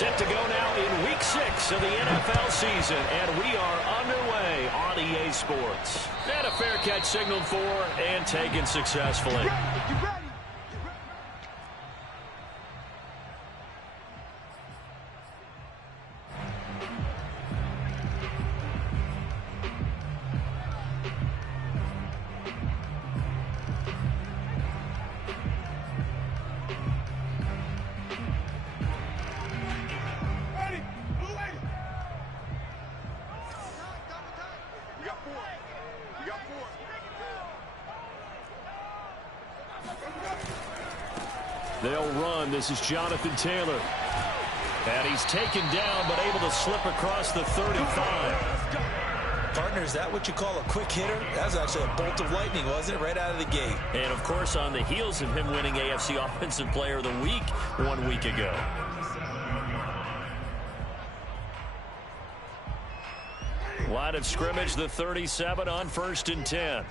Set to go now in Week 6 of the NFL season, and we are underway on EA Sports. And a fair catch signaled for and taken successfully. They'll run. This is Jonathan Taylor. And he's taken down, but able to slip across the 35. Partner, is that what you call a quick hitter? That was actually a bolt of lightning, wasn't it? Right out of the gate. And, of course, on the heels of him winning AFC Offensive Player of the Week 1 week ago. Line of scrimmage, the 37 on 1st and 10.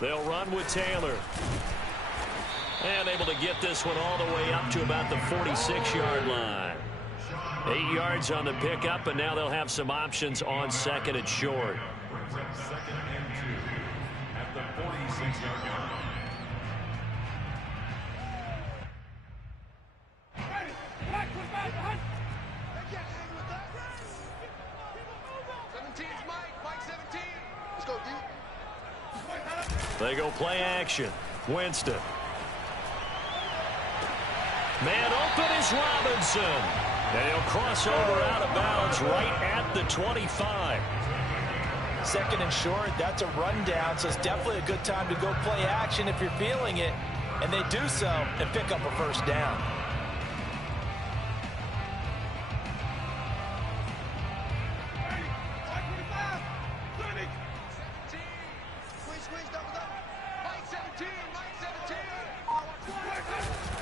They'll run with Taylor. And able to get this one all the way up to about the 46-yard line. 8 yards on the pickup, and now they'll have some options on 2nd and short. Second and 2 at the 46-yard line. They go play action. Winston. Man open is Robinson. And he'll cross over out of bounds right at the 25. 2nd and short, that's a rundown, so it's definitely a good time to go play action if you're feeling it. And they do so and pick up a 1st down.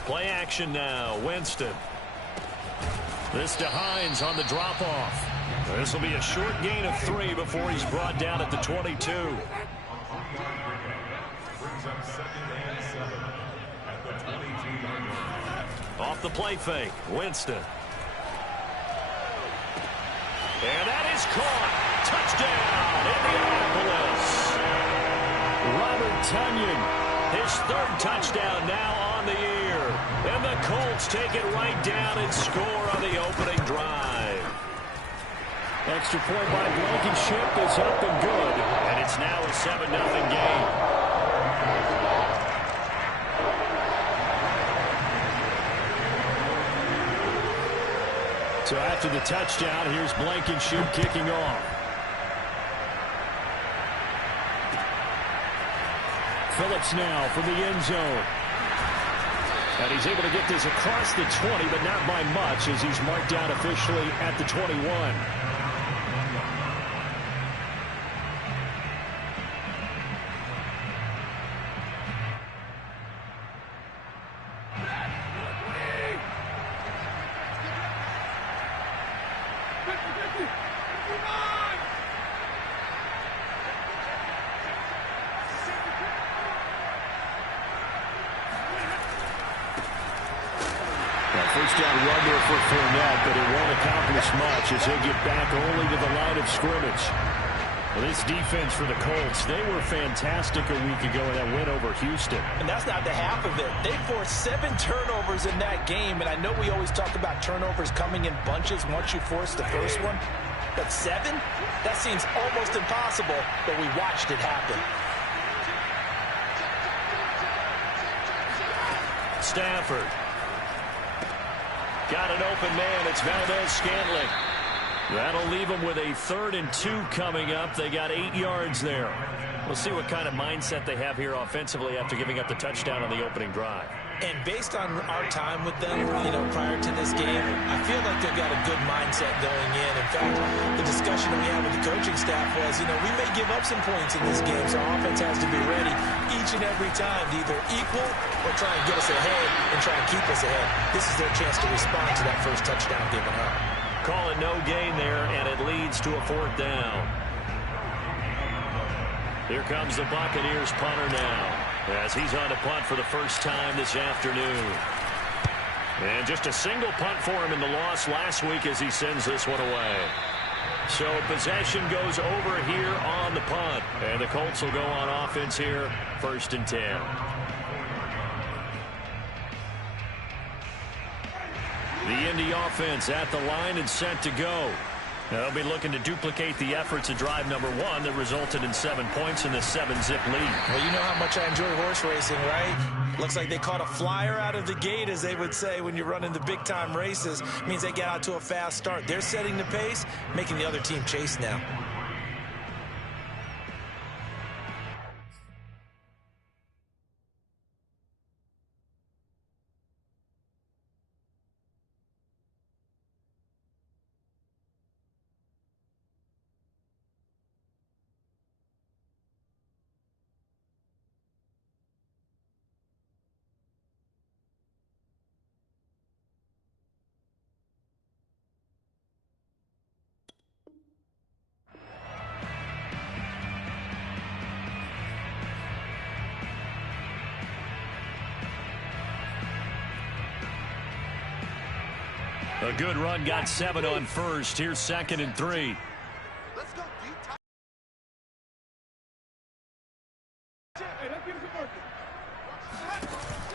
Play action now. Winston. This to Hines on the drop-off. This will be a short gain of 3 before he's brought down at the 22. Brings up 2nd and 7 at the 22-yard line. Off the play fake. Winston. And that is caught. Touchdown, Indianapolis. Robert Tonyan, his 3rd touchdown now on the year. And the Colts take it right down and score on the opening drive. Extra point by Blankenship is up and good. And it's now a 7-0 game. So after the touchdown, here's Blankenship kicking off. Phillips now from the end zone. And he's able to get this across the 20, but not by much as he's marked down officially at the 21. First down run there for Fournette, but it won't accomplish much as he'll get back only to the line of scrimmage. Well, this defense for the Colts, they were fantastic a week ago in that win over Houston. And that's not the half of it. They forced 7 turnovers in that game, and I know we always talk about turnovers coming in bunches once you force the first one. But 7? That seems almost impossible, but we watched it happen. Stafford. Got an open man. It's Valdez-Scantling. That'll leave them with a 3rd and 2 coming up. They got 8 yards there. We'll see what kind of mindset they have here offensively after giving up the touchdown on the opening drive. And based on our time with them, prior to this game, I feel like they've got a good mindset going in. In fact, the discussion that we had with the coaching staff was, we may give up some points in this game, so our offense has to be ready each and every time to either equal or try and get us ahead and try and keep us ahead. This is their chance to respond to that first touchdown given up. Call it no gain there, and it leads to a 4th down. Here comes the Buccaneers punter now. as he's on to punt for the first time this afternoon. And just a single punt for him in the loss last week as he sends this one away. So possession goes over here on the punt. And the Colts will go on offense here, 1st and 10. The Indy offense at the line and set to go. They'll be looking to duplicate the efforts of drive number 1 that resulted in 7 points in the 7-zip lead. Well, you know how much I enjoy horse racing, right? Looks like they caught a flyer out of the gate, as they would say when you're running the big-time races. It means they get out to a fast start. They're setting the pace, making the other team chase now. A good run, got 7 on first. Here's 2nd and 3. Let's go.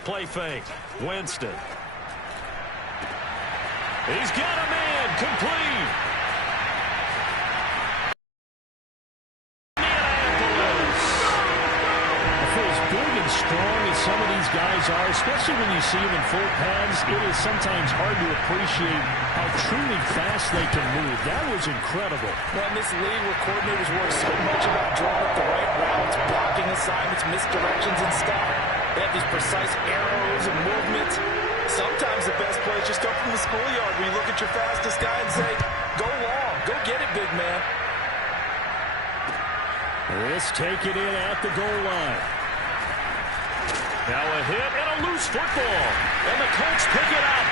Play fake. Winston. He's got a man. Complete. Strong as some of these guys are, especially when you see them in full pads, it is sometimes hard to appreciate how truly fast they can move. That was incredible. Well, in this league where coordinators work so much about drawing up the right routes, blocking assignments, misdirections, and stuff, they have these precise arrows and movements. Sometimes the best plays just come from the schoolyard where you look at your fastest guy and say, go long, go get it, big man. Let's take it in at the goal line. Now a hit and a loose football. And the Colts pick it up.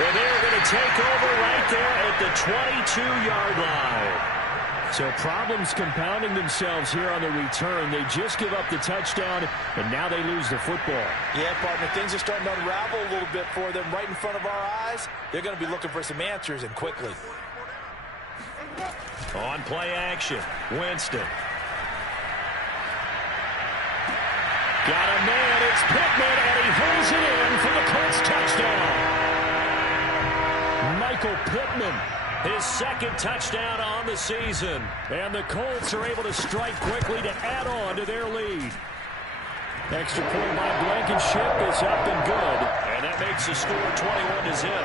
And they're going to take over right there at the 22-yard line. So problems compounding themselves here on the return. They just give up the touchdown, and now they lose the football. Yeah, partner, things are starting to unravel a little bit for them right in front of our eyes. They're going to be looking for some answers, and quickly. On play action, Winston. Got a man, it's Pittman, and he holds it in for the Colts touchdown. Michael Pittman, his 2nd touchdown on the season. And the Colts are able to strike quickly to add on to their lead. Extra point by Blankenship is up and good. And that makes the score 21-0.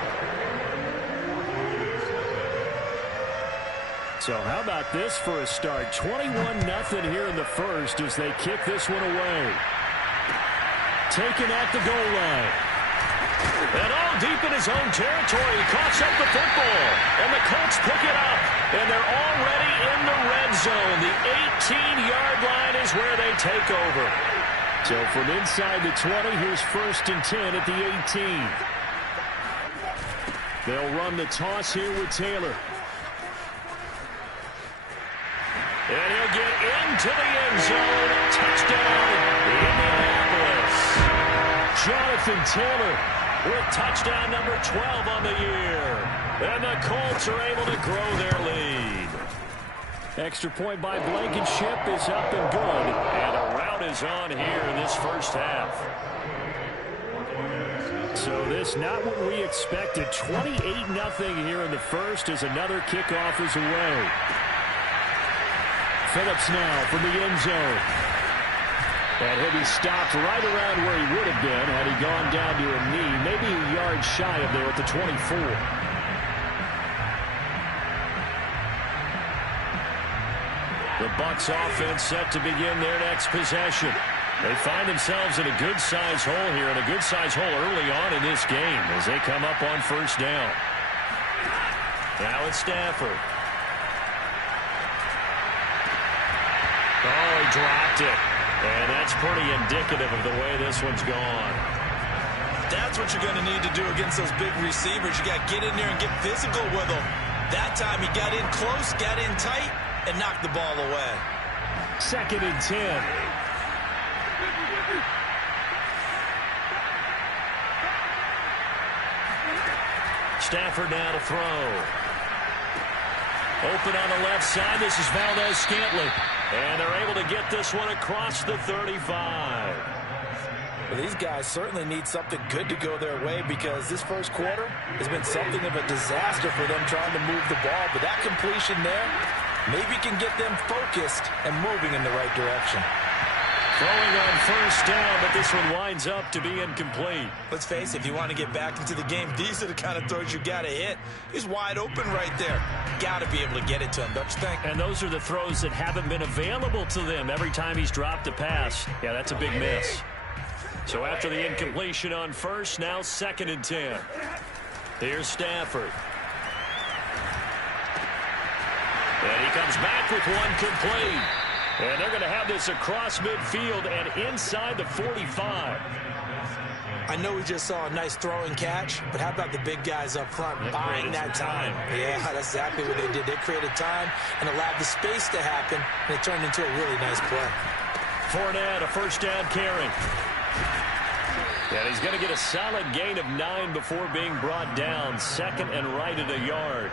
So how about this for a start? 21-0 here in the first as they kick this one away. Taken at the goal line. And all deep in his own territory, he coughs up the football. And the Colts pick it up. And they're already in the red zone. The 18-yard line is where they take over. So from inside the 20, here's 1st and 10 at the 18. They'll run the toss here with Taylor. And he'll get into the end zone. Touchdown, Indianapolis. Jonathan Taylor with touchdown number 12 on the year. And the Colts are able to grow their lead. Extra point by Blankenship is up and good. And a rout is on here in this first half. So this not what we expected. 28-0 here in the first as another kickoff is away. Phillips now from the end zone. And he'll be stopped right around where he would have been had he gone down to a knee, maybe a yard shy of there at the 24. The Bucs offense set to begin their next possession. They find themselves in a good-sized hole here, and a good-sized hole early on in this game as they come up on first down. Now it's Stafford. Oh, he dropped it. And that's pretty indicative of the way this one's gone. That's what you're going to need to do against those big receivers. You got to get in there and get physical with them. That time he got in close, got in tight, and knocked the ball away. 2nd and 10. Stafford now to throw. Open on the left side. This is Valdez-Scantling. And they're able to get this one across the 35. Well, these guys certainly need something good to go their way because this first quarter has been something of a disaster for them trying to move the ball. But that completion there maybe can get them focused and moving in the right direction. Throwing on first down, but this one winds up to be incomplete. Let's face it, if you want to get back into the game, these are the kind of throws you got to hit. He's wide open right there. Got to be able to get it to him, don't you think? And those are the throws that haven't been available to them every time he's dropped a pass. Yeah, that's a big miss. So after the incompletion on first, now 2nd and 10. Here's Stafford. And he comes back with one complete. And they're going to have this across midfield and inside the 45. I know we just saw a nice throw and catch, but how about the big guys up front buying that time? Yeah, that's exactly what they did. They created time and allowed the space to happen, and it turned into a really nice play. Fournette, a first down carry. And he's going to get a solid gain of 9 before being brought down. 2nd and right at a yard.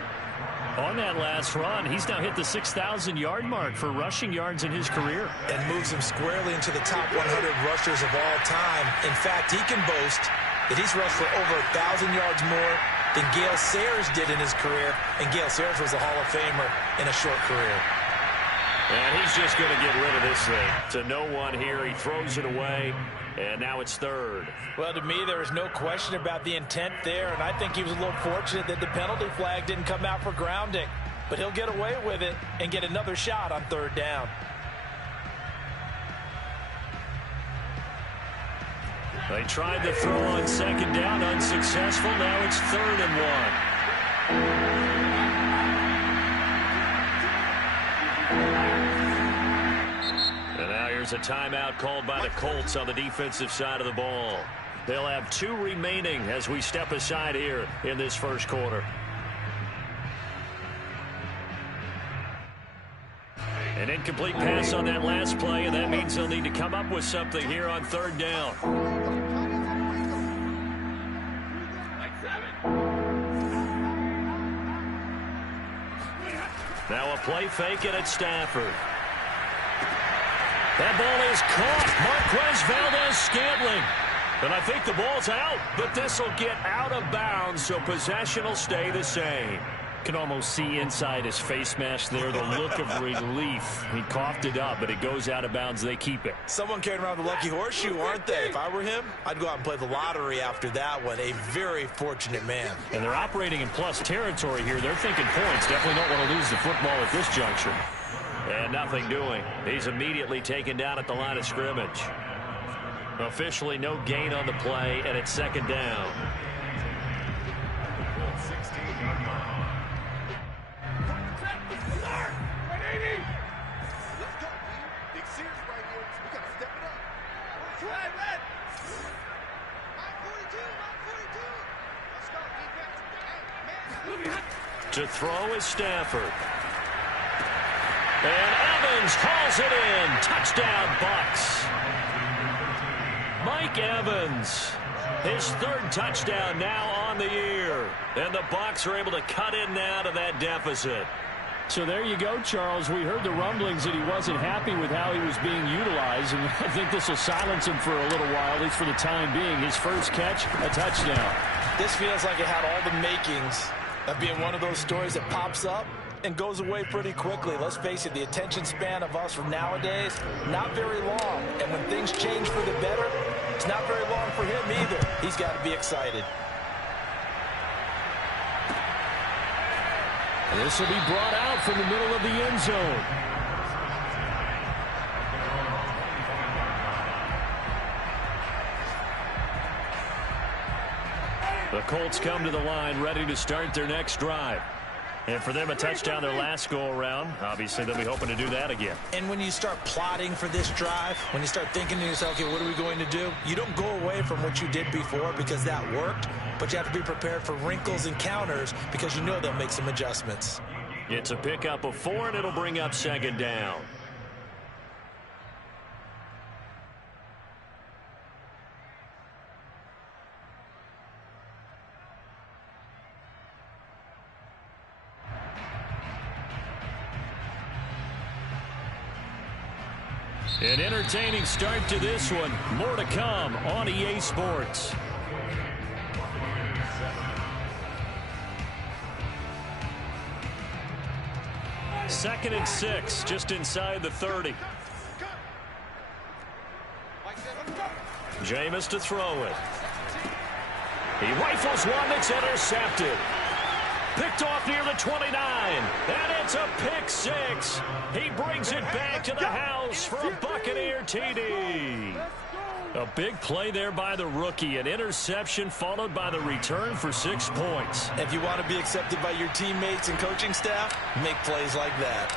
On that last run, he's now hit the 6,000-yard mark for rushing yards in his career. And moves him squarely into the top 100 rushers of all time. In fact, he can boast that he's rushed for over 1,000 yards more than Gale Sayers did in his career. And Gale Sayers was a Hall of Famer in a short career. And he's just going to get rid of this thing. To no one here, he throws it away. And now it's 3rd. Well, to me, there is no question about the intent there, and I think he was a little fortunate that the penalty flag didn't come out for grounding. But he'll get away with it and get another shot on 3rd down. They tried the throw on 2nd down, unsuccessful. Now it's 3rd and 1. A timeout called by the Colts on the defensive side of the ball. They'll have 2 remaining as we step aside here in this first quarter. An incomplete pass on that last play, and that means they'll need to come up with something here on 3rd down. Now a play fake, and it's Stafford. That ball is caught. Marquez Valdez-Scantling. And I think the ball's out, but this will get out of bounds, so possession will stay the same. Can almost see inside his face mask there, the look of relief. He coughed it up, but it goes out of bounds. They keep it. Someone carrying around the lucky horseshoe, aren't they? If I were him, I'd go out and play the lottery after that one. A very fortunate man. And they're operating in plus territory here. They're thinking points. Definitely don't want to lose the football at this juncture. And nothing doing. He's immediately taken down at the line of scrimmage. Officially no gain on the play, and it's 2nd down. To throw is Stafford. And Evans hauls it in. Touchdown, Bucs. Mike Evans, his 3rd touchdown now on the year. And the Bucs are able to cut in now to that deficit. So there you go, Charles. We heard the rumblings that he wasn't happy with how he was being utilized, and I think this will silence him for a little while, at least for the time being. His first catch, a touchdown. This feels like it had all the makings of being one of those stories that pops up and goes away pretty quickly. Let's face it, the attention span of us from nowadays, not very long. And when things change for the better, it's not very long for him either. He's got to be excited. This will be brought out from the middle of the end zone. The Colts come to the line ready to start their next drive. And for them, a touchdown their last go-around. Obviously, they'll be hoping to do that again. And when you start plotting for this drive, when you start thinking to yourself, okay, what are we going to do? You don't go away from what you did before because that worked, but you have to be prepared for wrinkles and counters because you know they'll make some adjustments. It's a pickup of 4, and it'll bring up 2nd down. An entertaining start to this one. More to come on EA Sports. Second and 6, just inside the 30. Jameis to throw it. He rifles one that's intercepted. Picked off near the 29. And it's a pick 6. He brings it back to the house for a Buccaneer TD. A big play there by the rookie. An interception followed by the return for 6 points. If you want to be accepted by your teammates and coaching staff, make plays like that.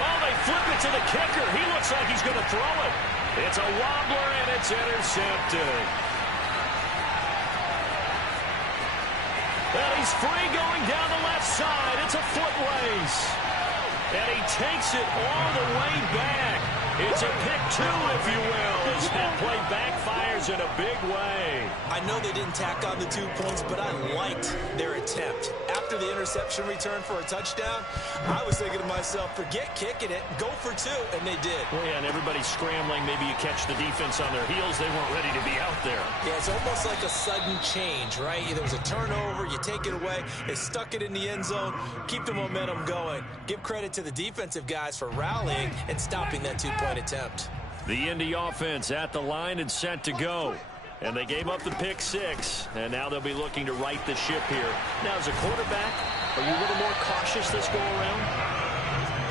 Oh, they flip it to the kicker. He looks like he's going to throw it. It's a wobbler, and it's intercepted. And he's free going down the left side. It's a foot race. And he takes it all the way back. It's a pick 2, if you will, as that play backfires in a big way. I know they didn't tack on the 2 points, but I liked their attempt. After the interception return for a touchdown, I was thinking to myself, forget kicking it, go for 2, and they did. Well, yeah, and everybody's scrambling. Maybe you catch the defense on their heels. They weren't ready to be out there. Yeah, it's almost like a sudden change, right? There was a turnover, you take it away, they stuck it in the end zone, keep the momentum going. Give credit to the defensive guys for rallying and stopping that 2-point attempt. The Indy offense at the line and set to go. And they gave up the pick 6, and now they'll be looking to right the ship here. Now, as a quarterback, are you a little more cautious this go around?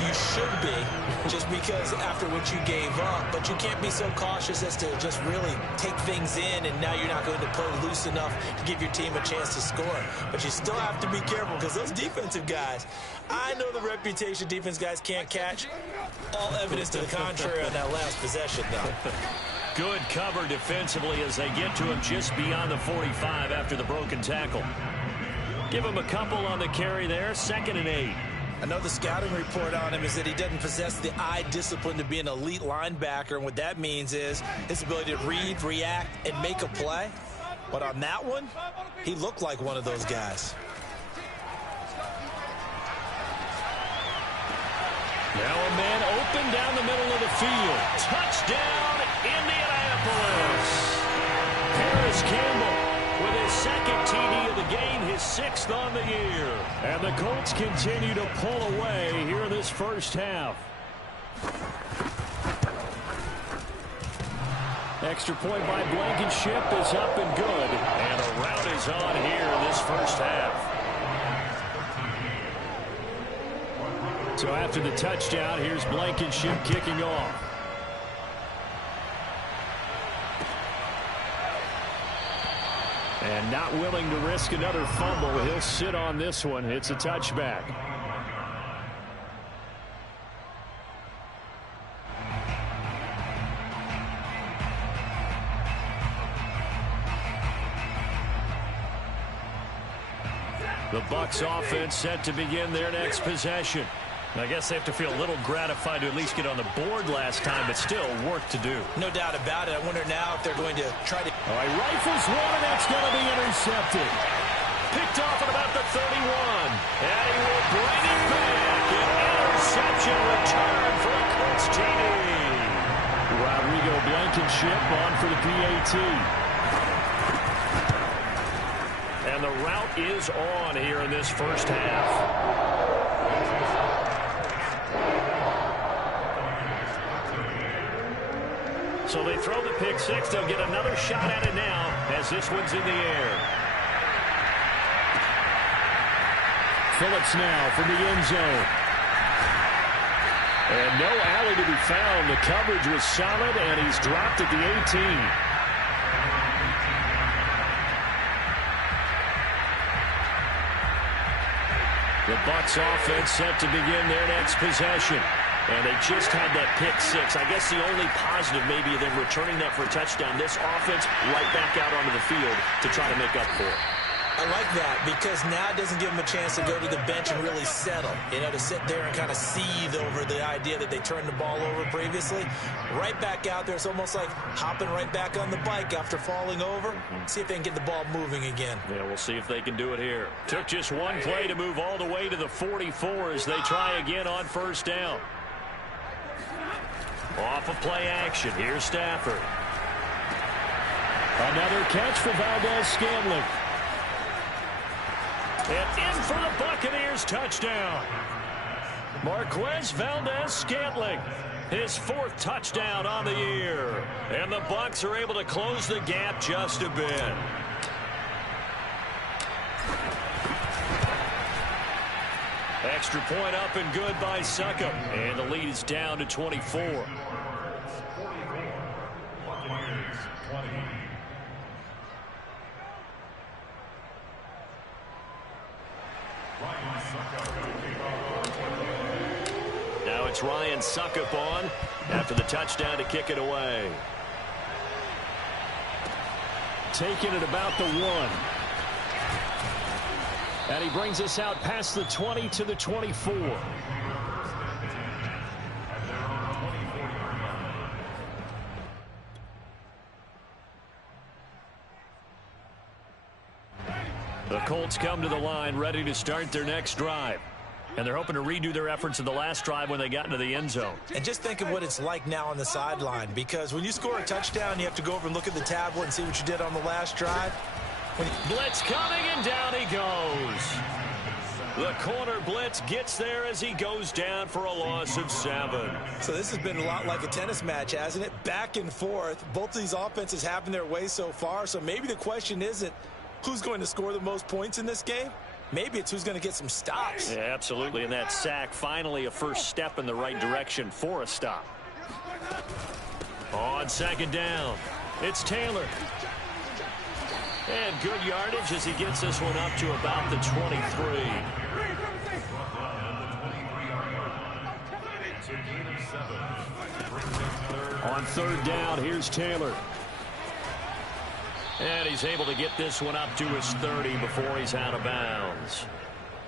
You should be, just because after what you gave up, but you can't be so cautious as to just really take things in, and now you're not going to play loose enough to give your team a chance to score. But you still have to be careful, because those defensive guys, I know the reputation defense guys can't catch. All evidence to the contrary on that last possession, though. Good cover defensively as they get to him just beyond the 45 after the broken tackle. Give him a couple on the carry there, 2nd and 8. I know the scouting report on him is that he doesn't possess the eye discipline to be an elite linebacker, and what that means is his ability to read, react, and make a play. But on that one, he looked like one of those guys. Now a man open down the middle of the field. Touchdown, Indianapolis. Paris Campbell with his 2nd TD of the game, his 6th on the year. And the Colts continue to pull away here in this first half. Extra point by Blankenship is up and good. And a rout is on here in this first half. So after the touchdown, here's Blankenship kicking off. And not willing to risk another fumble. He'll sit on this one. It's a touchback. The Bucs offense set to begin their next possession. I guess they have to feel a little gratified to at least get on the board last time, but still work to do. No doubt about it. I wonder now if they're going to try to... All right, rifles one, and that's going to be intercepted. Picked off at about the 31. And he will bring it back. An interception return for a Colts TD. Rodrigo Blankenship on for the PAT. And the route is on here in this first half. So they throw the pick 6. They'll get another shot at it now as this one's in the air. Phillips now from the end zone. And no alley to be found. The coverage was solid, and he's dropped at the 18. The Bucs offense set to begin their next possession. And they just had that pick 6. I guess the only positive maybe of them returning that for a touchdown. This offense right back out onto the field to try to make up for it. I like that because now it doesn't give them a chance to go to the bench and really settle. You know, to sit there and kind of seethe over the idea that they turned the ball over previously. Right back out there. It's almost like hopping right back on the bike after falling over. See if they can get the ball moving again. Yeah, we'll see if they can do it here. Took just one play to move all the way to the 44 as they try again on first down. Off of play action. Here's Stafford. Another catch for Valdez-Scantling. And in for the Buccaneers touchdown. Marquez Valdez-Scantling, his 4th touchdown on the year. And the Bucs are able to close the gap just a bit. Extra point up and good by Succop. And the lead is down to 24. Now it's Ryan Succop on after the touchdown to kick it away. Taking it about the 1. And he brings us out past the 20 to the 24. The Colts come to the line ready to start their next drive. And they're hoping to redo their efforts in the last drive when they got into the end zone. And just think of what it's like now on the sideline, because when you score a touchdown, you have to go over and look at the tablet and see what you did on the last drive. Blitz coming, and down he goes. The corner blitz gets there as he goes down for a loss of 7. So this has been a lot like a tennis match, hasn't it? Back and forth. Both of these offenses having their way so far. So maybe the question isn't who's going to score the most points in this game. Maybe it's who's going to get some stops. Yeah, absolutely. And that sack, finally a first step in the right direction for a stop. On 2nd down, it's Taylor. And good yardage as he gets this one up to about the 23. On 3rd down, here's Taylor. And he's able to get this one up to his 30 before he's out of bounds.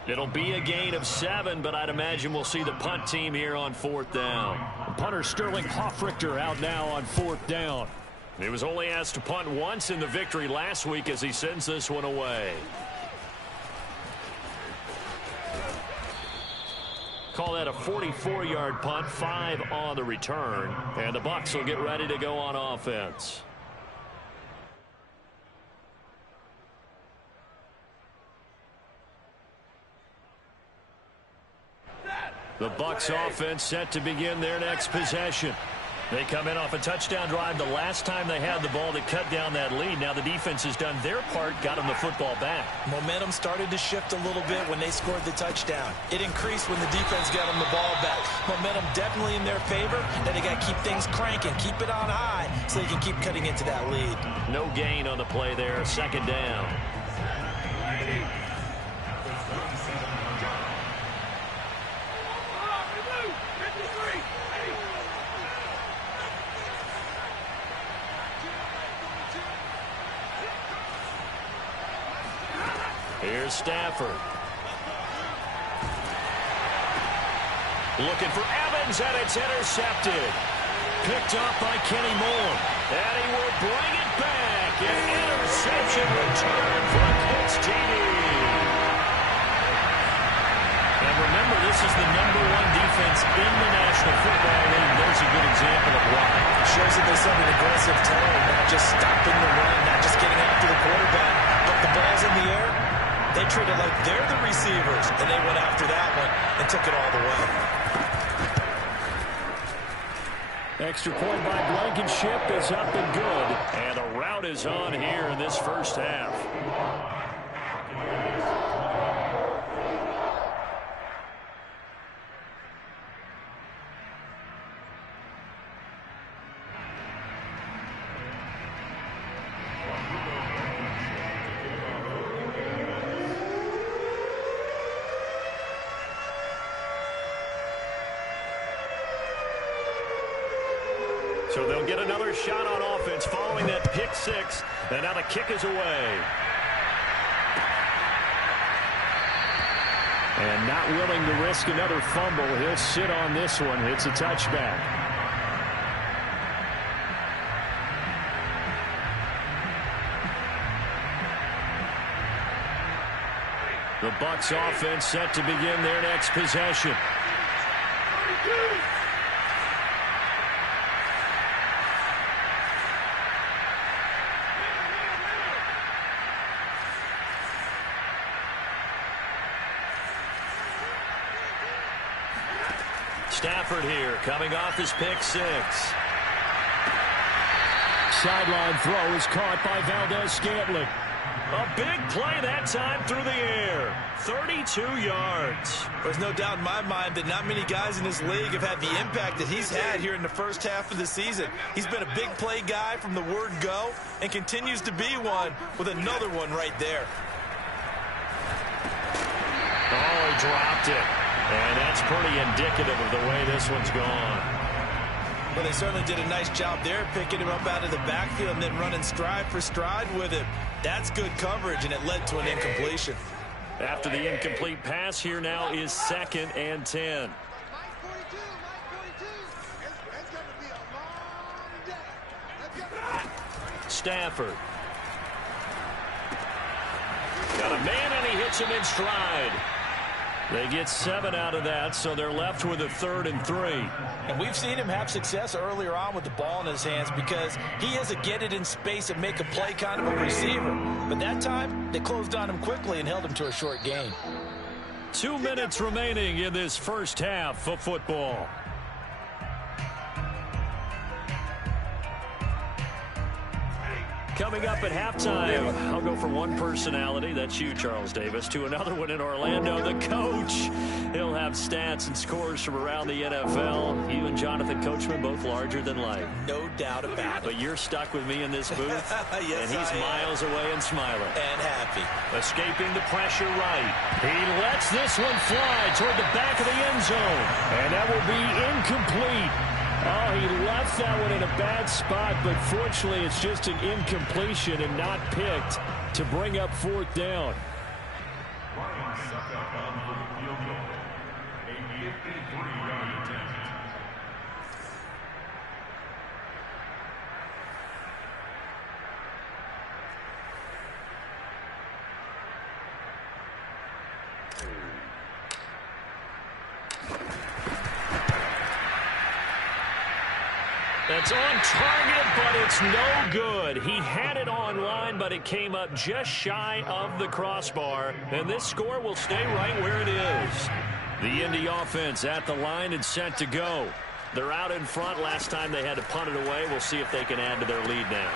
It'll be a gain of 7, but I'd imagine we'll see the punt team here on 4th down. Punter Sterling Hoffrichter out now on 4th down. He was only asked to punt once in the victory last week as he sends this one away. Call that a 44-yard punt, 5 on the return. And the Bucs will get ready to go on offense. The Bucs offense set to begin their next possession. They come in off a touchdown drive the last time they had the ball to cut down that lead. Now the defense has done their part, got them the football back. Momentum started to shift a little bit when they scored the touchdown. It increased when the defense got them the ball back. Momentum definitely in their favor. Then they got to keep things cranking, keep it on high so they can keep cutting into that lead. No gain on the play there, 2nd down. Here's Stafford. Looking for Evans, and it's intercepted. Picked up by Kenny Moore. And he will bring it back. An interception return for a Colts TD. And remember, this is the #1 defense in the National Football League. There's a good example of why. It shows that they set an aggressive tone, not just stopping the run, not just getting after the quarterback, but the ball's in the air. They treat it like they're the receivers, and they went after that one and took it all the way. Extra point by Blankenship is up and good. And the route is on here in this first half. So they'll get another shot on offense following that pick 6. And now the kick is away. And not willing to risk another fumble. He'll sit on this one. It's a touchback. The Bucs offense set to begin their next possession. Stafford here, coming off his pick 6. Sideline throw is caught by Valdez-Scantling. A big play that time through the air. 32 yards. There's no doubt in my mind that not many guys in this league have had the impact that he's had here in the first half of the season. He's been a big play guy from the word go and continues to be one with another one right there. Oh, he dropped it. And that's pretty indicative of the way this one's gone. Well, they certainly did a nice job there, picking him up out of the backfield and then running stride for stride with him. That's good coverage, and it led to an incompletion. After the incomplete pass, here now is 2nd and 10. Stafford. Got a man, and he hits him in stride. They get 7 out of that, so they're left with a 3rd and 3. And we've seen him have success earlier on with the ball in his hands because he is a get it in space and make a play kind of a receiver. But that time, they closed on him quickly and held him to a short gain. 2 minutes remaining in this first half of football. Coming up at halftime, I'll go from one personality, that's you, Charles Davis, to another one in Orlando, the coach. He'll have stats and scores from around the NFL. You and Jonathan Coachman, both larger than life. No doubt about it. But you're stuck with me in this booth, yes, and he's miles away and smiling. And happy. Escaping the pressure right. He lets this one fly toward the back of the end zone. And that will be incomplete. Oh, he left that one in a bad spot, but fortunately it's just an incompletion and not picked to bring up 4th down. Ryan sucked up on for the field goal. A 53-yard attempt. That's on target, but it's no good. He had it on line, but it came up just shy of the crossbar. And this score will stay right where it is. The Indy offense at the line and set to go. They're out in front. Last time they had to punt it away. We'll see if they can add to their lead now.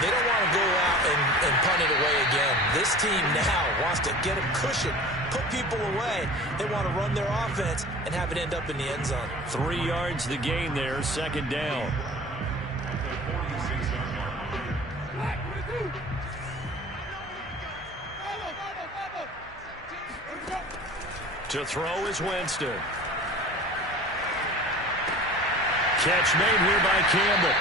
They don't want to go out and punt it away again. This team now wants to get a cushion, put people away. They want to run their offense and have it end up in the end zone. 3 yards the gain there, 2nd down. To throw is Winston. Catch made here by Campbell.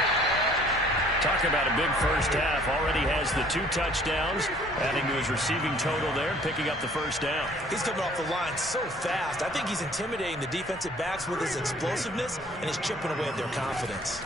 Talk about a big first half. Already has the 2 touchdowns, adding to his receiving total there, picking up the first down. He's coming off the line so fast. I think he's intimidating the defensive backs with his explosiveness, and he's chipping away at their confidence.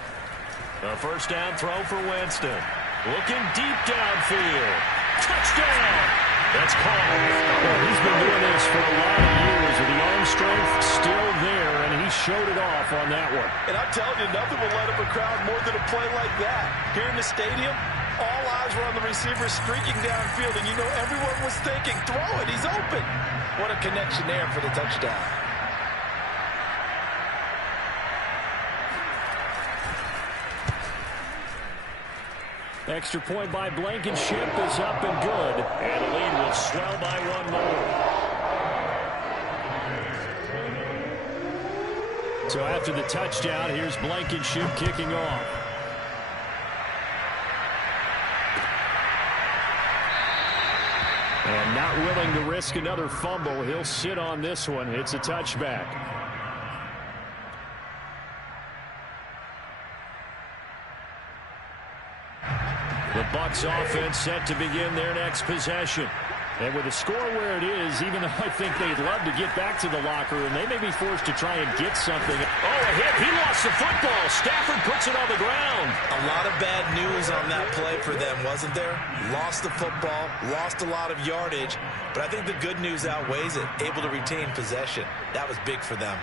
A first down throw for Winston. Looking deep downfield. Touchdown! That's caught. Well, he's been doing this for a lot of years, with the arm strength still there, and he showed it off on that one. And I'm telling you, nothing will light up a crowd more than a play like that. Here in the stadium, all eyes were on the receiver streaking downfield, and you know everyone was thinking, throw it, he's open. What a connection there for the touchdown. Extra point by Blankenship is up and good. And the lead will swell by 1 more. So after the touchdown, here's Blankenship kicking off. And not willing to risk another fumble. He'll sit on this one. It's a touchback. The Bucs offense set to begin their next possession. And with the score where it is, even though I think they'd love to get back to the locker room, they may be forced to try and get something. Oh, a hit. He lost the football. Stafford puts it on the ground. A lot of bad news on that play for them, wasn't there? Lost the football, lost a lot of yardage, but I think the good news outweighs it. Able to retain possession. That was big for them.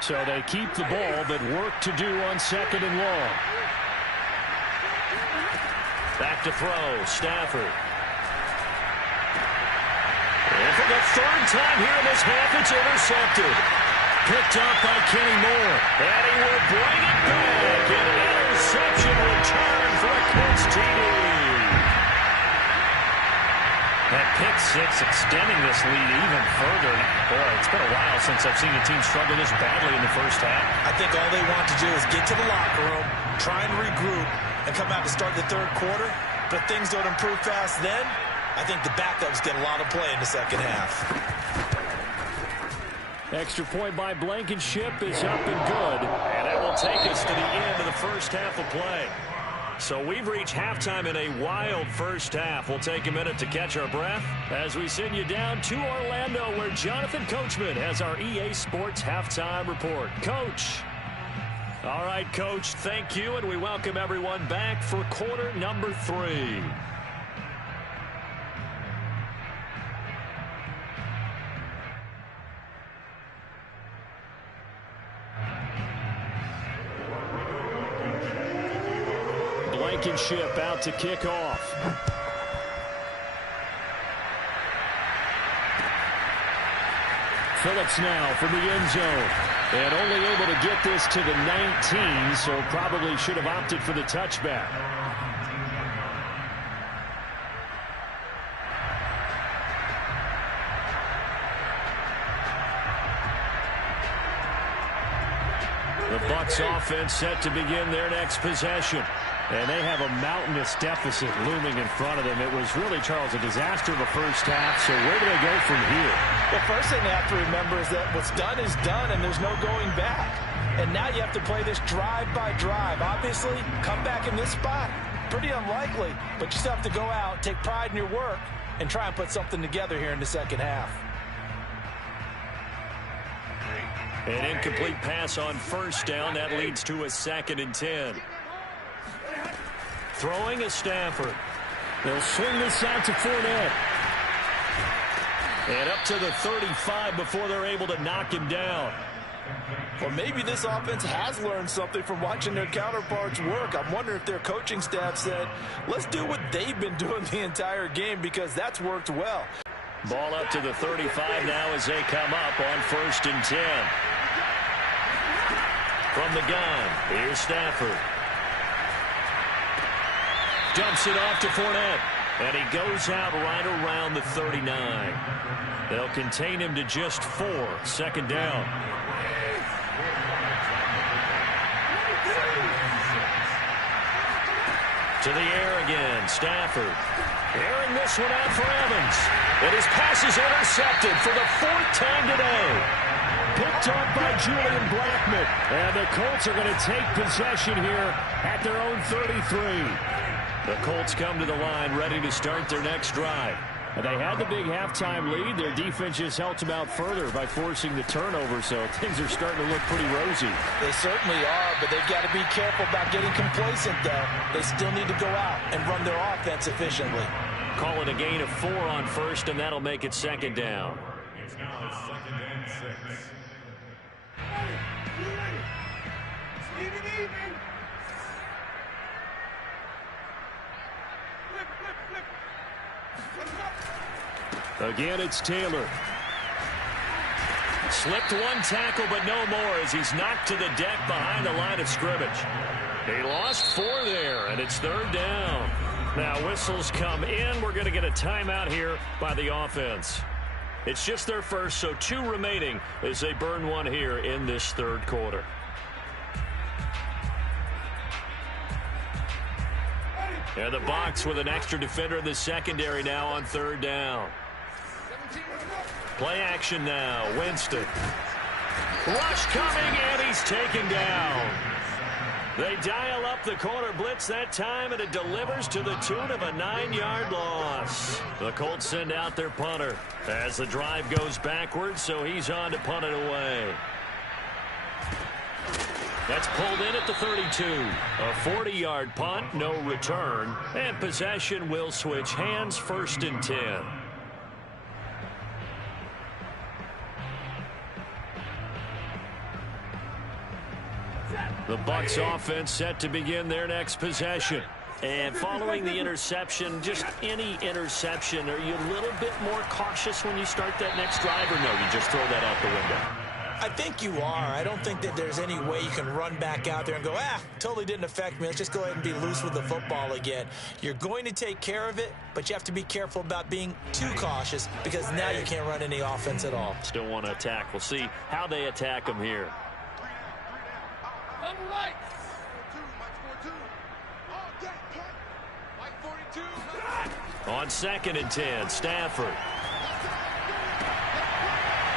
So they keep the ball, but work to do on 2nd and long. Back to throw, Stafford. the third time here in this half, it's intercepted. Picked up by Kenny Moore. And he will bring it back. An interception return for a Colts TD. That pick six extending this lead even further. Boy, it's been a while since I've seen a team struggle this badly in the first half. I think all they want to do is get to the locker room, try and regroup, and come out to start the third quarter. But if things don't improve fast then, I think the backups get a lot of play in the second half. Extra point by Blankenship is up and good. And that will take us to the end of the first half of play. So we've reached halftime in a wild first half. We'll take a minute to catch our breath as we send you down to Orlando, where Jonathan Coachman has our EA Sports halftime report. Coach. All right, Coach, thank you, and we welcome everyone back for quarter number 3. Blankenship out to kick off. Phillips now from the end zone. And only able to get this to the 19, so probably should have opted for the touchback. The Bucs offense set to begin their next possession. And they have a mountainous deficit looming in front of them. It was really, Charles, a disaster the first half. So where do they go from here? The first thing they have to remember is that what's done is done, and there's no going back. And now you have to play this drive by drive. Obviously, come back in this spot. Pretty unlikely, but you still have to go out, take pride in your work, and try and put something together here in the second half. An incomplete pass on first down. That leads to a 2nd and 10. Throwing is Stafford. They'll swing this out to Fournette. And up to the 35 before they're able to knock him down. Or maybe this offense has learned something from watching their counterparts work. I'm wondering if their coaching staff said, let's do what they've been doing the entire game, because that's worked well. Ball up to the 35 now as they come up on 1st and 10. From the gun, here's Stafford. Dumps it off to Fournette. And he goes out right around the 39. They'll contain him to just 4. 2nd down. To the air again, Stafford. Airing this one out for Evans. And his pass is intercepted for the 4th time today. Picked up by Julian Blackmon. And the Colts are going to take possession here at their own 33. The Colts come to the line ready to start their next drive. And they had the big halftime lead. Their defense just helped them out further by forcing the turnover, so things are starting to look pretty rosy. They certainly are, but they've got to be careful about getting complacent, though. They still need to go out and run their offense efficiently. Call it a gain of 4 on first, and that'll make it 2nd down. It's now 2nd and 6. Again, it's Taylor. Slipped one tackle, but no more as he's knocked to the deck behind the line of scrimmage. He lost 4 there, and it's 3rd down. Now whistles come in. We're going to get a timeout here by the offense. It's just their first, so 2 remaining as they burn one here in this 3rd quarter. And the Bucs with an extra defender in the secondary now on 3rd down. Play action now. Winston. Rush coming, and he's taken down. They dial up the corner blitz that time, and it delivers to the tune of a 9-yard loss. The Colts send out their punter as the drive goes backwards, so he's on to punt it away. That's pulled in at the 32. A 40-yard punt, no return, and possession will switch hands. 1st and 10. The Bucs offense set to begin their next possession. And following the interception, just any interception, are you a little bit more cautious when you start that next drive, or no, you just throw that out the window? I think you are. I don't think that there's any way you can run back out there and go, totally didn't affect me. Let's just go ahead and be loose with the football again. You're going to take care of it, but you have to be careful about being too cautious because now you can't run any offense at all. Still want to attack. We'll see how they attack them here. On 2nd and 10, Stafford.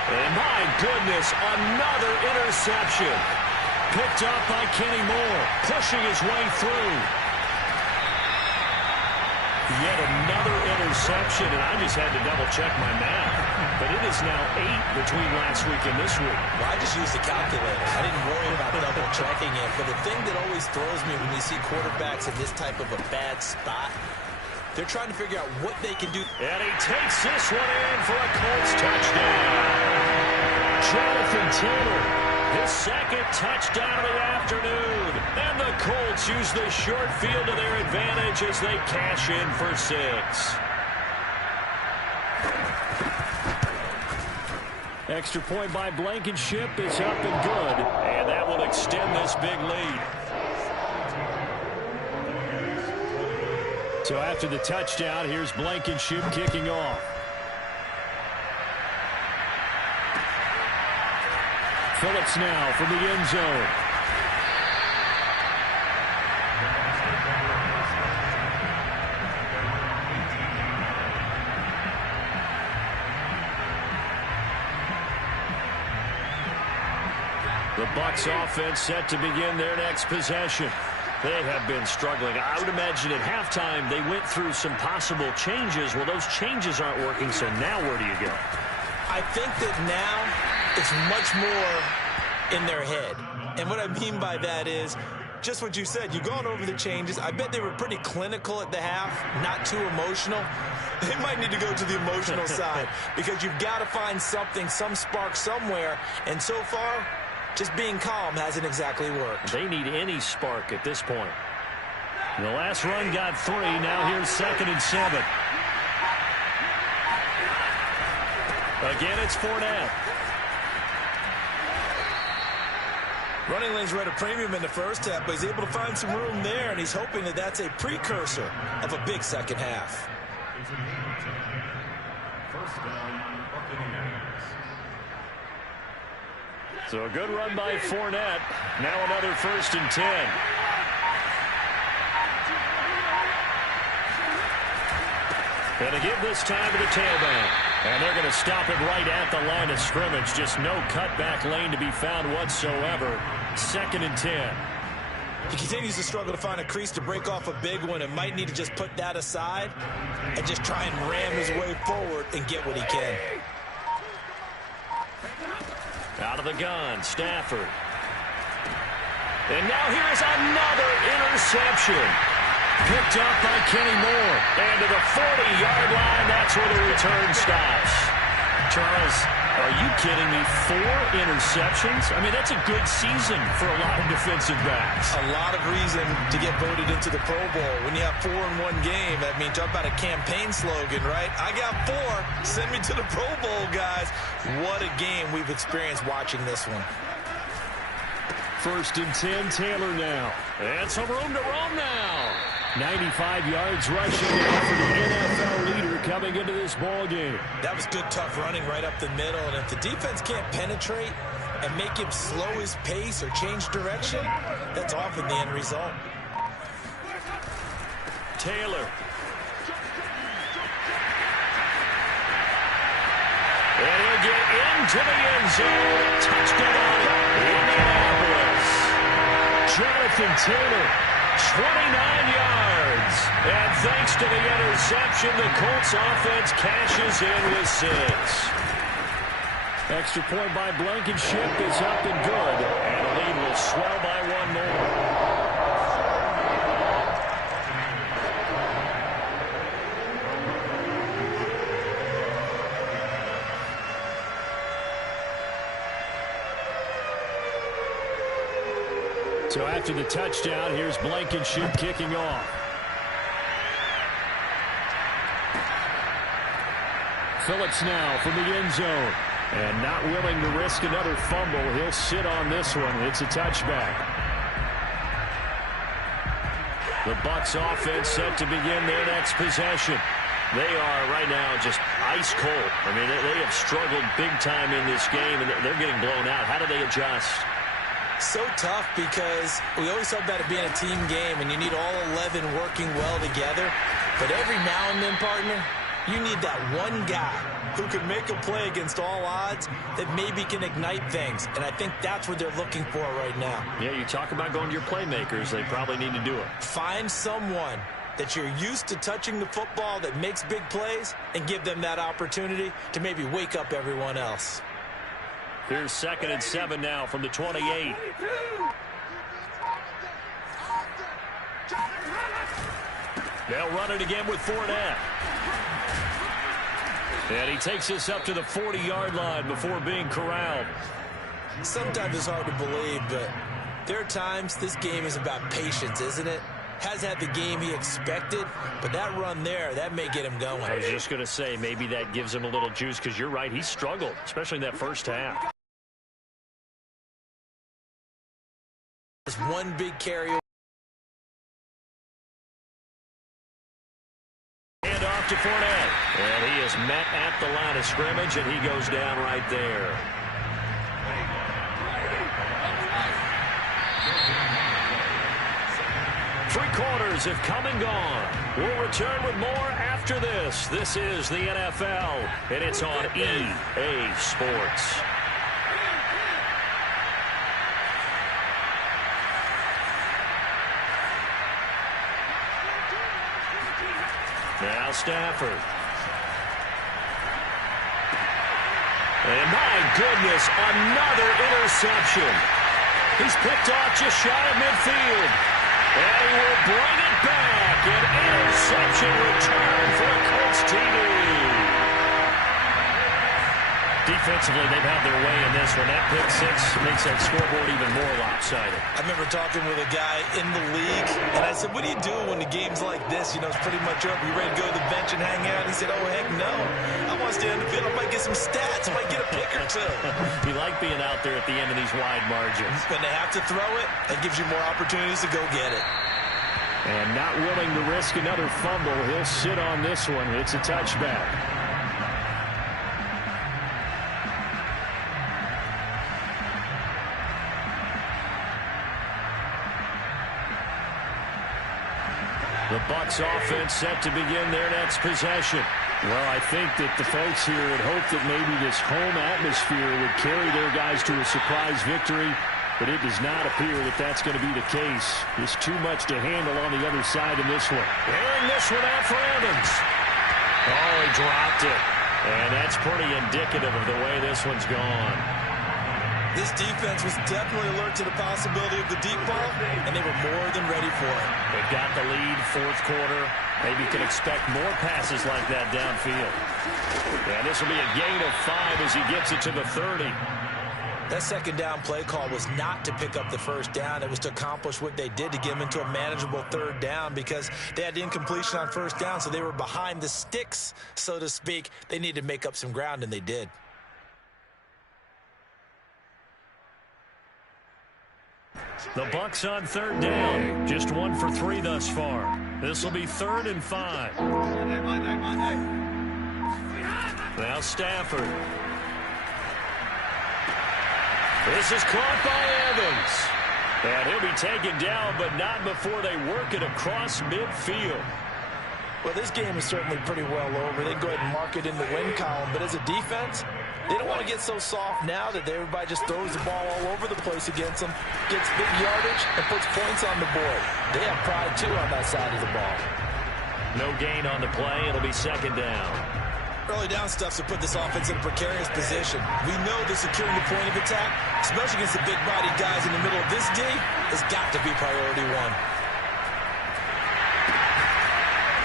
And my goodness, another interception. Picked up by Kenny Moore, pushing his way through. Yet another interception, and I just had to double-check my math. But it is now 8 between last week and this week. Well, I just used the calculator. I didn't worry about double-checking it. But the thing that always throws me when you see quarterbacks in this type of a bad spot, they're trying to figure out what they can do. And he takes this one in for a Colts touchdown. Jonathan Taylor, his 2nd touchdown of the afternoon. And the Colts use the short field to their advantage as they cash in for 6. Extra point by Blankenship is up and good. And that will extend this big lead. So after the touchdown, here's Blankenship kicking off. Phillips now from the end zone. The Bucs offense set to begin their next possession. They have been struggling. I would imagine at halftime they went through some possible changes. Well, those changes aren't working, so now where do you go? I think that now it's much more in their head. And what I mean by that is just what you said. You've gone over the changes. I bet they were pretty clinical at the half, not too emotional. They might need to go to the emotional side because you've got to find something, some spark somewhere. And so far, just being calm hasn't exactly worked. They need any spark at this point. The last run got 3. Now here's 2nd and 7. Again, it's Fournette. Running lanes were at a premium in the first half, but he's able to find some room there, and he's hoping that that's a precursor of a big second half. First down, Buccaneers. So a good run by Fournette. Now another 1st and 10. And to give this time to the tailback. And they're going to stop it right at the line of scrimmage. Just no cutback lane to be found whatsoever. 2nd and 10. He continues to struggle to find a crease to break off a big one and might need to just put that aside and just try and ram his way forward and get what he can. Out of the gun, Stafford. And now here is another interception. Picked up by Kenny Moore. And to the 40-yard line, that's where the return stops. Charles, are you kidding me? 4 interceptions? I mean, that's a good season for a lot of defensive backs. A lot of reason to get voted into the Pro Bowl. When you have 4 in one game, I mean, talk about a campaign slogan, right? I got 4. Send me to the Pro Bowl, guys. What a game we've experienced watching this one. 1st and 10, Taylor now. And some room to roam now. 95 yards rushing now for the NFL leader coming into this ball game. That was good, tough running right up the middle. And if the defense can't penetrate and make him slow his pace or change direction, that's often the end result. Taylor. And he'll get into the end zone. Touchdown, Indianapolis. Jonathan Taylor, 29 yards. And thanks to the interception, the Colts offense cashes in with 6. Extra point by Blankenship is up and good. And the lead will swell by 1 more. So after the touchdown, here's Blankenship kicking off. Phillips now from the end zone. And not willing to risk another fumble. He'll sit on this one. It's a touchback. The Bucs offense set to begin their next possession. They are right now just ice cold. I mean, they have struggled big time in this game, and they're getting blown out. How do they adjust? So tough because we always talk about it being a team game, and you need all 11 working well together. But every now and then, partner, you need that one guy who can make a play against all odds that maybe can ignite things. And I think that's what they're looking for right now. Yeah, you talk about going to your playmakers. They probably need to do it. Find someone that you're used to touching the football that makes big plays and give them that opportunity to maybe wake up everyone else. Here's 2nd and 7 now from the 28. They'll run it again with Fournette. And he takes us up to the 40-yard line before being corralled. Sometimes it's hard to believe, but there are times this game is about patience, isn't it? Has had the game he expected, but that run there, that may get him going. I was just going to say, maybe that gives him a little juice, because you're right, he struggled, especially in that first half. There's one big carry. Hand off to Fournette. And he is met at the line of scrimmage, and he goes down right there. Three quarters have come and gone. We'll return with more after this. This is the NFL, and it's on EA Sports. Now Stafford. And my goodness, another interception. He's picked off just shy of midfield. And he will bring it back. An interception return for a Colts TD. Defensively, they've had their way in this one. That pick six makes that scoreboard even more lopsided. I remember talking with a guy in the league, and I said, what do you do when the game's like this? You know, it's pretty much over. You ready to go to the bench and hang out? He said, oh, heck no. I want to stay on the field. I might get some stats. I might get a pick or two. You like being out there at the end of these wide margins. When they have to throw it, that gives you more opportunities to go get it. And not willing to risk another fumble, he'll sit on this one. It's a touchback. The Bucs offense set to begin their next possession. Well, I think that the folks here had hoped that maybe this home atmosphere would carry their guys to a surprise victory, but it does not appear that that's going to be the case. There's too much to handle on the other side in this one. Airing this one out for Evans. Oh, he dropped it. And that's pretty indicative of the way this one's gone. This defense was definitely alert to the possibility of the deep ball, and they were more than ready for it. They've got the lead, fourth quarter. Maybe you can expect more passes like that downfield. Yeah, this will be a gain of 5 as he gets it to the 30. That second down play call was not to pick up the first down. It was to accomplish what they did to get them into a manageable third down because they had the incompletion on first down, so they were behind the sticks, so to speak. They needed to make up some ground, and they did. The Bucs on third down. Just 1 for 3 thus far. This will be 3rd and 5. Now Stafford. This is caught by Evans. And he'll be taken down, but not before they work it across midfield. Well, this game is certainly pretty well over. They can go ahead and mark it in the win column. But as a defense, they don't want to get so soft now that everybody just throws the ball all over the place against them, gets big yardage, and puts points on the board. They have pride, too, on that side of the ball. No gain on the play. It'll be 2nd down. Early down stuff to put this offense in a precarious position. We know that securing the point of attack, especially against the big-bodied guys in the middle of this D, has got to be priority 1.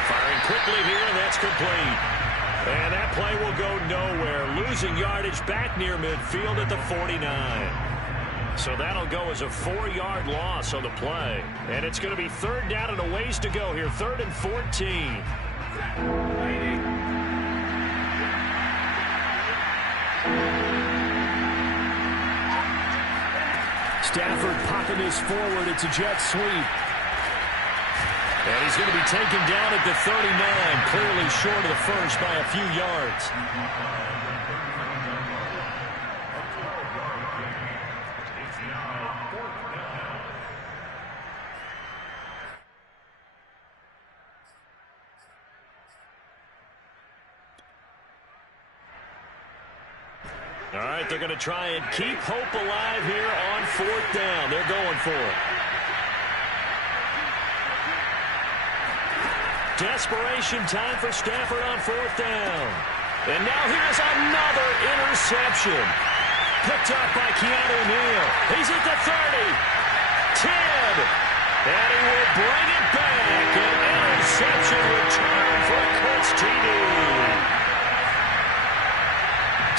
Firing quickly here, and that's complete. And that play will go nowhere. Losing yardage back near midfield at the 49. So that'll go as a 4-yard loss on the play. And it's going to be 3rd down and a ways to go here. 3rd and 14. Stafford popping this forward. It's a jet sweep. And he's going to be taken down at the 39, clearly short of the first by a few yards. All right, they're going to try and keep hope alive here on 4th down. They're going for it. Desperation time for Stafford on 4th down. And now here's another interception. Picked up by Keanu Neal. He's at the 30. 10. And he will bring it back. An interception return for a Colts TD.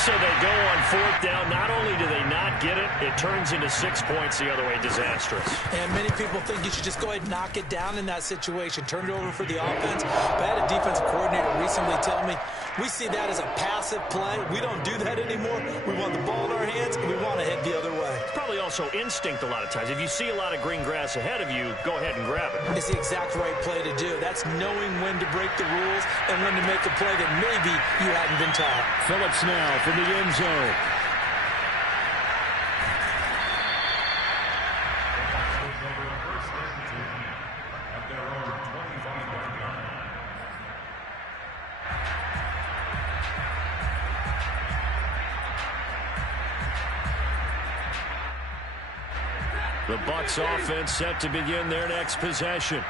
So they go on 4th down. Not only do they not get it, it turns into 6 points the other way. Disastrous. And many people think you should just go ahead and knock it down in that situation. Turn it over for the offense. But I had a defensive coordinator recently tell me, we see that as a passive play. We don't do that anymore. We want the ball in our hands, and we want to head the other way. It's probably also instinct a lot of times. If you see a lot of green grass ahead of you, go ahead and grab it. It's the exact right play to do. That's knowing when to break the rules and when to make a play that maybe you hadn't been taught. Phillips now from the end zone. The Bucs offense set to begin their next possession.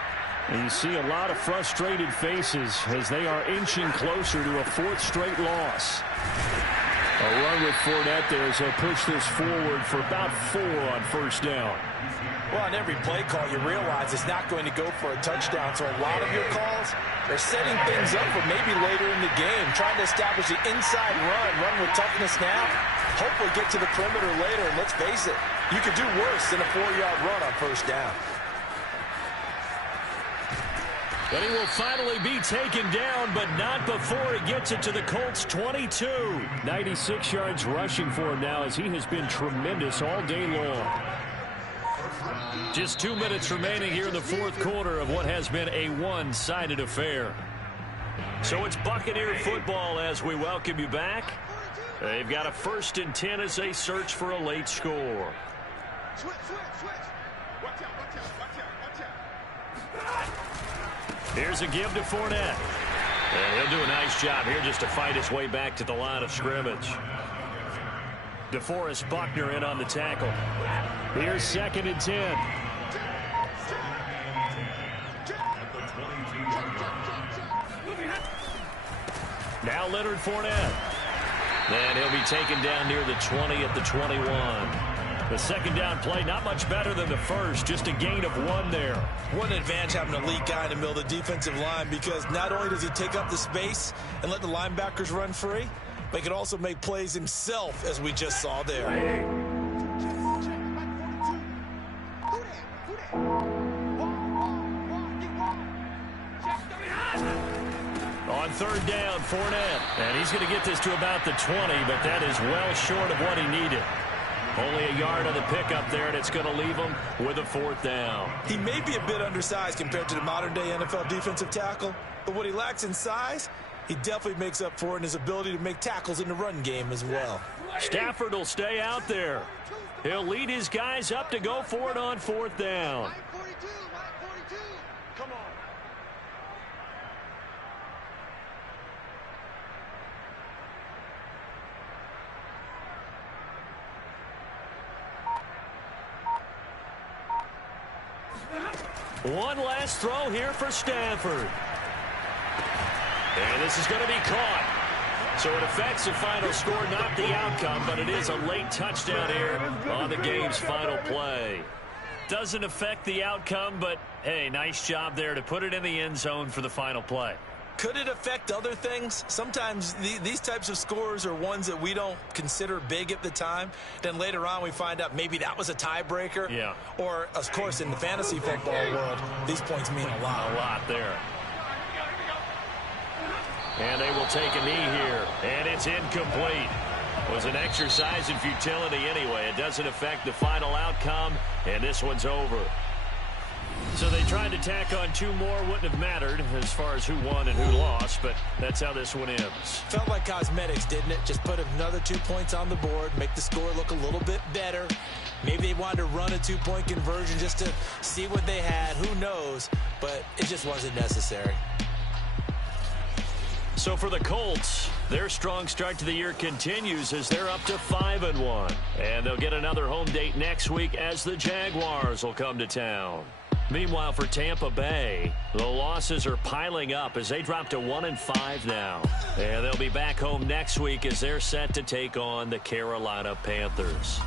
And you see a lot of frustrated faces as they are inching closer to a 4th straight loss. A run with Fournette there as they'll push this forward for about 4 on 1st down. Well, on every play call, you realize it's not going to go for a touchdown. So a lot of your calls are setting things up for maybe later in the game, trying to establish the inside run with toughness now. Hopefully get to the perimeter later, and let's face it, you could do worse than a 4-yard run on 1st down. But he will finally be taken down, but not before he gets it to the Colts 22. 96 yards rushing for him now as he has been tremendous all day long. Just 2 minutes remaining here in the 4th quarter of what has been a one-sided affair. So it's Buccaneer football as we welcome you back. They've got a 1st and 10 as they search for a late score. Here's a give to Fournette. And he'll do a nice job here just to fight his way back to the line of scrimmage. DeForest Buckner in on the tackle. Here's 2nd and 10. Now Leonard Fournette. And he'll be taken down near the 20 at the 21. The 2nd down play, not much better than the first, just a gain of 1 there. What an advantage having an elite guy in the middle of the defensive line, because not only does he take up the space and let the linebackers run free, but he can also make plays himself, as we just saw there. On 3rd down, Fournette. And he's going to get this to about the 20, but that is well short of what he needed. Only a yard on the pickup there, and it's going to leave him with a 4th down. He may be a bit undersized compared to the modern-day NFL defensive tackle, but what he lacks in size, he definitely makes up for in his ability to make tackles in the run game as well. Stafford will stay out there. He'll lead his guys up to go for it on 4th down. Come on. One last throw here for Stafford. And this is going to be caught. So it affects the final score, not the outcome, but it is a late touchdown here on the game's final play. Doesn't affect the outcome, but, hey, nice job there to put it in the end zone for the final play. Could it affect other things? Sometimes these types of scores are ones that we don't consider big at the time. Then later on we find out maybe that was a tiebreaker. Yeah. Or, of course, in the fantasy football world, these points mean a lot. A lot there. And they will take a knee here, and it's incomplete. It was an exercise in futility anyway. It doesn't affect the final outcome, and this one's over. So they tried to tack on 2 more. Wouldn't have mattered as far as who won and who lost, but that's how this one ends. Felt like cosmetics, didn't it? Just put another 2 points on the board, make the score look a little bit better. Maybe they wanted to run a 2-point conversion just to see what they had. Who knows? But it just wasn't necessary. So for the Colts, their strong start to the year continues as they're up to 5-1. And they'll get another home date next week as the Jaguars will come to town. Meanwhile, for Tampa Bay, the losses are piling up as they drop to 1-5 now. And they'll be back home next week as they're set to take on the Carolina Panthers.